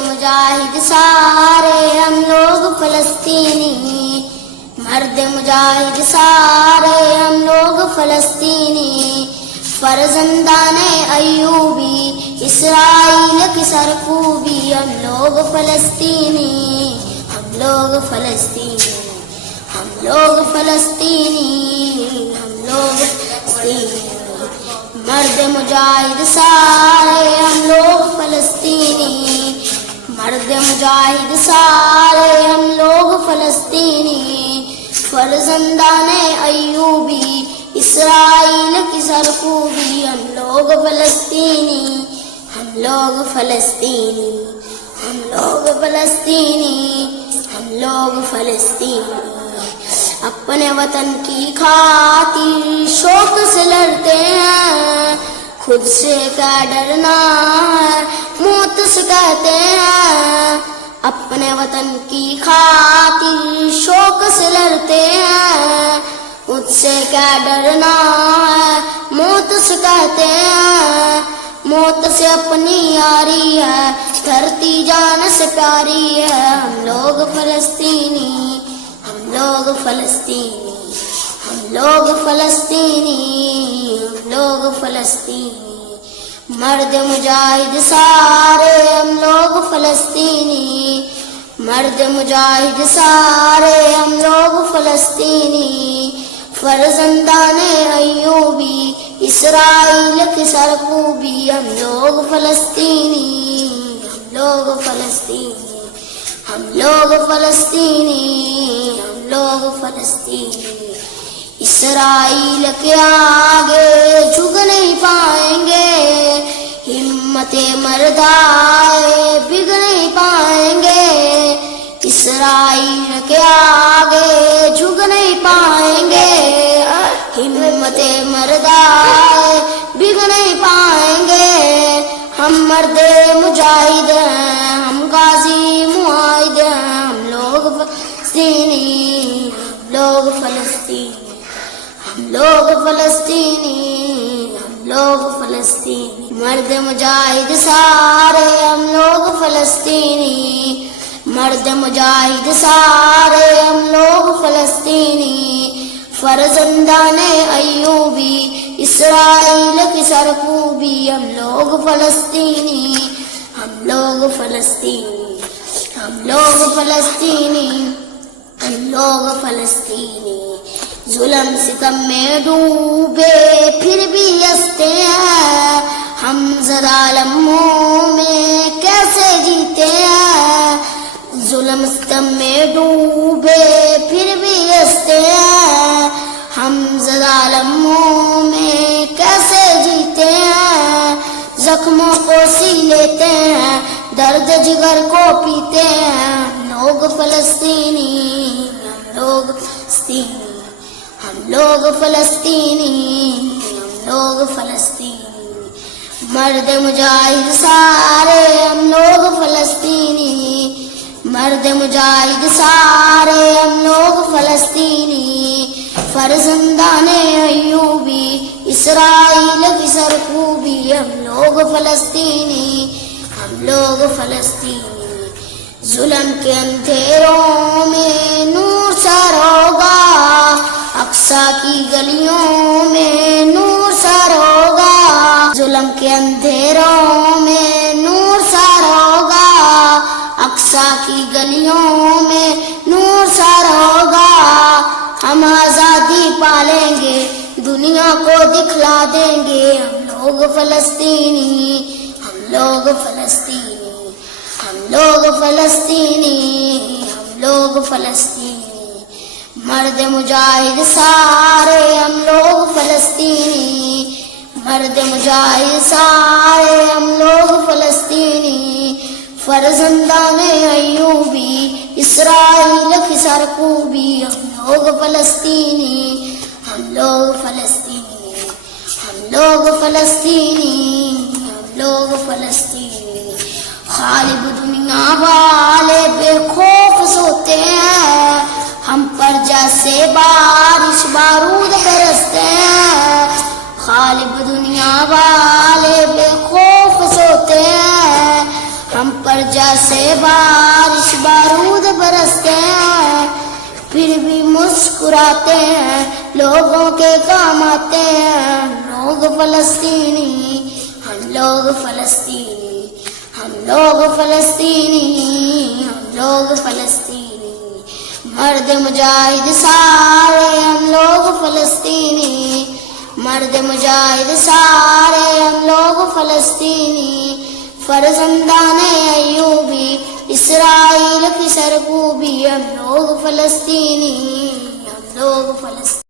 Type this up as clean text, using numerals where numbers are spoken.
مجاہد سارے ہم لوگ فلسطینی، مرد مجاہد سارے ہم لوگ فلسطینی، فرزندان ایوبی اسرائیل کی سرکوبی، ہم لوگ فلسطینی، ہم لوگ فلسطینی، ہم لوگ فلسطینی، ہم لوگ فلسطینی، مرد مجاہد سارے ہم لوگ فلسطینی، مرد مجاہد سارے ہم لوگ فلسطینی، فرزندان ایوبی اسرائیل کی سرکوبی، ہم لوگ فلسطینی، ہم لوگ فلسطینی، ہم لوگ فلسطینی، ہم لوگ فلسطینی، اپنے وطن کی خاطر شوق سے لڑتے ہیں، خود سے کیا ڈرنا ہے موت سے کہتے ہیں، اپنے وطن کی خاطر شوق سے لڑتے ہیں، خود سے کیا ڈرنا ہے موت سے کہتے ہیں، موت سے اپنی یاری ہے دھرتی جان سے پیاری ہے، ہم لوگ فلسطینی، ہم لوگ فلسطینی، ہم لوگ فلسطینی، ہم لوگ فلسطینی، مرد مجاہد سارے ہم لوگ فلسطینی، مرد مجاہد سارے ہم لوگ فلسطینی، فرزندان ایوبی اسرائیل کی سرکوبی، ہم لوگ فلسطینی، ہم لوگ فلسطینی، ہم لوگ فلسطینی، ہم لوگ فلسطینی، اسرائیل کے آگے جھک نہیں پائیں گے، ہمت مردائے بگ نہیں پائیں گے، اسرائیل کے آگے جھک نہیں پائیں گے، ہمت مردائے بگ نہیں پائیں گے، ہم مرد مجاہد ہیں، ہم غازی معاہد ہیں، ہم لوگ فلسطینی، ہم لوگ فلسطینی، ہم لوگ فلسطینی، ہم لوگ فلسطینی، مرد مجاہد سارے ہم لوگ فلسطینی، مرد مجاہد سارے ہم لوگ فلسطینی، فرزندان ایوبی اسرائیل کی سرکوبی، ہم لوگ فلسطینی، ہم لوگ فلسطینی، ہم لوگ فلسطینی، ہم لوگ فلسطینی، ظلم ستم میں ڈوبے پھر بھی ہنستے ہیں، ہم ظالموں میں کیسے جیتے ہیں، ظلم ستم میں ڈوبے پھر بھی ہنستے ہیں، ہم ظالموں میں کیسے جیتے ہیں، زخموں کو سی لیتے ہیں درد جگر کو پیتے ہیں، ہم لوگ فلسطینی، ہم لوگ فلسطینی، ہم لوگ فلسطینی، ہم لوگ فلسطینی، مرد مجاہد سارے ہم لوگ فلسطینی، مرد مجاہد سارے ہم لوگ فلسطینی، فرزندان ایوبی اسرائیل کی سرکوبی، ہم لوگ فلسطینی، ہم لوگ فلسطینی، ظلم کے اندھیروں میں نور سر ہوگا، اقصی کی گلیوں میں نور سر ہوگا، ظلم کے اندھیروں میں نور سر ہوگا، اقصی کی گلیوں میں نور سر ہوگا، ہم آزادی پالیں گے دنیا کو دکھلا دیں گے، ہم لوگ فلسطینی، ہم لوگ فلسطینی، ہم لوگ فلسطینی، ہم لوگ فلسطینی، مرد مجاہد سارے ہم لوگ فلسطینی، مرد مجاہد سارے ہم لوگ فلسطینی، فرزندان ایوبی اسرائیل کی سرکوبی، ہم لوگ فلسطینی، ہم لوگ فلسطینی، ہم لوگ فلسطینی، ہم لوگ فلسطینی، غالب دنیا والے بے خوف سوتے ہیں، ہم پر جیسے بارش بارود برستے ہیں، غالب دنیا والے بے خوف سوتے ہیں، ہم پر جیسے بارش بارود برستے ہیں پھر بھی مسکراتے ہیں لوگوں کے کام آتے ہیں. ہم لوگ فلسطینی ہم لوگ فلسطینی ہم لوگ فلسطینی ہم لوگ فلسطینی مرد مجاہد سارے ہم لوگ فلسطینی مرد مجاہد سارے ہم لوگ فلسطینی فرزندان ایوبی اسرائیل کی سرکوبی ہم لوگ فلسطینی ہم لوگ فلسطینی.